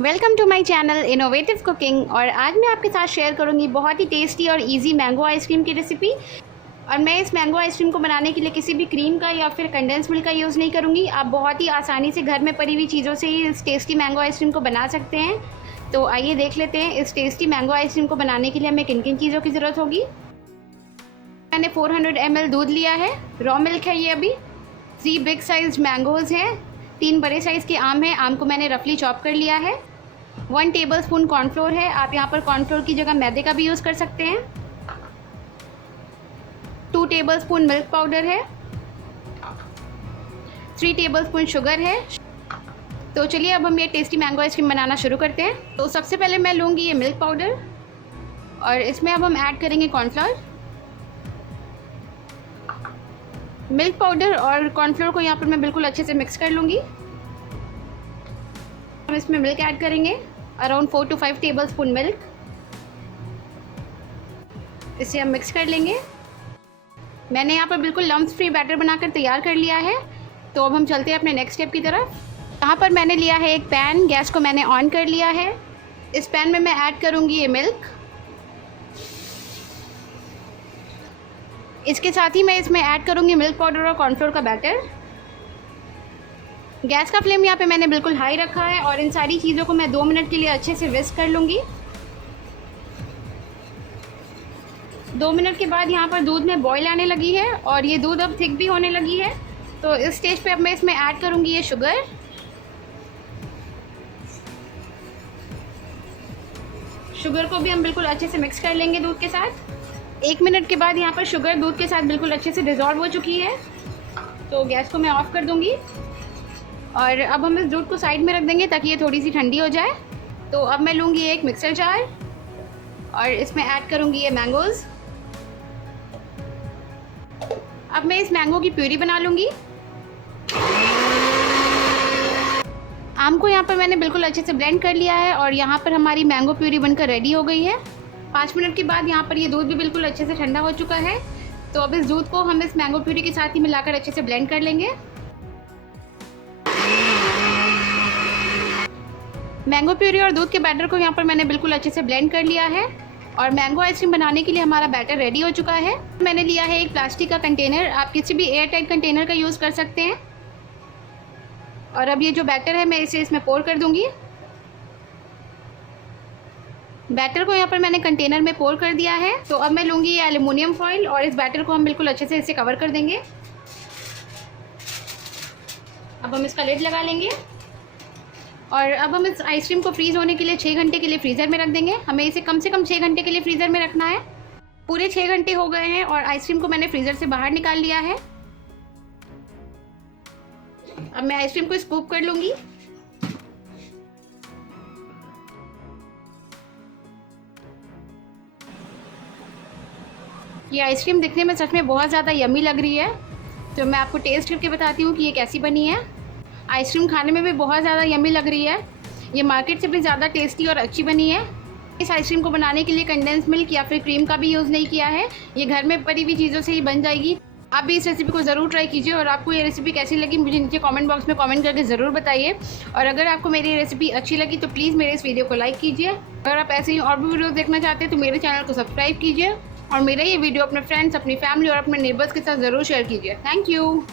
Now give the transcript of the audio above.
Welcome to my channel innovative cooking. और आज मैं आपके साथ शेयर करूंगी बहुत ही टेस्टी और इजी मैंगो आइसक्रीम की रेसिपी। और मैं इस मैंगो आइसक्रीम को बनाने के लिए किसी भी क्रीम का या फिर कंडेंस मिल्क का यूज़ नहीं करूंगी। आप बहुत ही आसानी से घर में पड़ी हुई चीज़ों से ही इस टेस्टी मैंगो आइसक्रीम को बना सकते हैं। तो आइए देख लेते हैं इस टेस्टी मैंगो आइसक्रीम को बनाने के लिए हमें किन किन चीज़ों की ज़रूरत होगी। मैंने 400 ml दूध लिया है, रॉ मिल्क है ये। अभी 3 बिग साइज मैंगोज़ हैं, 3 बड़े साइज़ के आम हैं। आम को मैंने रफली चॉप कर लिया है। 1 टेबलस्पून कॉर्नफ्लोर है। आप यहाँ पर कॉर्नफ्लोर की जगह मैदे का भी यूज़ कर सकते हैं। 2 टेबलस्पून मिल्क पाउडर है। 3 टेबलस्पून शुगर है। तो चलिए अब हम ये टेस्टी मैंगो आइसक्रीम बनाना शुरू करते हैं। तो सबसे पहले मैं लूँगी ये मिल्क पाउडर और इसमें अब हम ऐड करेंगे कॉर्नफ्लोर। मिल्क पाउडर और कॉर्नफ्लोर को यहाँ पर मैं बिल्कुल अच्छे से मिक्स कर लूँगी। हम इसमें मिल्क ऐड करेंगे, अराउंड 4 to 5 टेबलस्पून मिल्क। इसे हम मिक्स कर लेंगे। मैंने यहाँ पर बिल्कुल लम्स फ्री बैटर बनाकर तैयार कर लिया है। तो अब हम चलते हैं अपने नेक्स्ट स्टेप की तरफ। यहाँ पर मैंने लिया है एक पैन, गैस को मैंने ऑन कर लिया है। इस पैन में मैं ऐड करूँगी ये मिल्क। इसके साथ ही मैं इसमें ऐड करूँगी मिल्क पाउडर और कॉर्नफ्लोर का बैटर। गैस का फ्लेम यहाँ पे मैंने बिल्कुल हाई रखा है और इन सारी चीज़ों को मैं 2 मिनट के लिए अच्छे से विस्क कर लूँगी। 2 मिनट के बाद यहाँ पर दूध में बॉईल आने लगी है और ये दूध अब थिक भी होने लगी है। तो इस स्टेज पे अब मैं इसमें ऐड करूँगी ये शुगर। शुगर को भी हम बिल्कुल अच्छे से मिक्स कर लेंगे दूध के साथ। 1 मिनट के बाद यहाँ पर शुगर दूध के साथ बिल्कुल अच्छे से डिज़ोल्व हो चुकी है। तो गैस को मैं ऑफ़ कर दूँगी और अब हम इस दूध को साइड में रख देंगे ताकि ये थोड़ी सी ठंडी हो जाए। तो अब मैं लूँगी एक मिक्सर जार और इसमें ऐड करूँगी ये मैंगोज़। अब मैं इस मैंगो की प्यूरी बना लूँगी। आम को यहाँ पर मैंने बिल्कुल अच्छे से ब्लेंड कर लिया है और यहाँ पर हमारी मैंगो प्यूरी बनकर रेडी हो गई है। 5 मिनट के बाद यहाँ पर ये दूध भी बिल्कुल अच्छे से ठंडा हो चुका है। तो अब इस दूध को हम इस मैंगो प्यूरी के साथ ही मिलाकर अच्छे से ब्लेंड कर लेंगे। मैंगो प्यूरी और दूध के बैटर को यहाँ पर मैंने बिल्कुल अच्छे से ब्लेंड कर लिया है और मैंगो आइसक्रीम बनाने के लिए हमारा बैटर रेडी हो चुका है। मैंने लिया है एक प्लास्टिक का कंटेनर, आप किसी भी एयर टाइट कंटेनर का यूज़ कर सकते हैं। और अब ये जो बैटर है मैं इसे इसमें पोर कर दूंगी। बैटर को यहाँ पर मैंने कंटेनर में पोर कर दिया है। तो अब मैं लूँगी ये एल्युमिनियम फॉइल और इस बैटर को हम बिल्कुल अच्छे से इसे कवर कर देंगे। अब हम इसका लिड लगा लेंगे और अब हम इस आइसक्रीम को फ्रीज़ होने के लिए 6 घंटे के लिए फ्रीज़र में रख देंगे। हमें इसे कम से कम 6 घंटे के लिए फ्रीज़र में रखना है। पूरे 6 घंटे हो गए हैं और आइसक्रीम को मैंने फ्रीज़र से बाहर निकाल लिया है। अब मैं आइसक्रीम को स्कूप कर लूँगी। ये आइसक्रीम दिखने में सच में बहुत ज़्यादा यम्मी लग रही है। तो मैं आपको टेस्ट करके बताती हूँ कि ये कैसी बनी है। आइसक्रीम खाने में भी बहुत ज़्यादा यम्मी लग रही है। ये मार्केट से भी ज़्यादा टेस्टी और अच्छी बनी है। इस आइसक्रीम को बनाने के लिए कंडेंस मिल्क या फिर क्रीम का भी यूज़ नहीं किया है। ये घर में पड़ी हुई चीज़ों से ही बन जाएगी। आप भी इस रेसिपी को ज़रूर ट्राई कीजिए और आपको ये रेसिपी कैसी लगी मुझे नीचे कमेंट बॉक्स में कमेंट करके ज़रूर बताइए। और अगर आपको मेरी रेसिपी अच्छी लगी तो प्लीज़ मेरे इस वीडियो को लाइक कीजिए। अगर आप ऐसे ही और भी वीडियो देखना चाहते हैं तो मेरे चैनल को सब्सक्राइब कीजिए और मेरा ये वीडियो अपने फ्रेंड्स, अपनी फैमिली और अपने नेबर्स के साथ ज़रूर शेयर कीजिए। Thank you.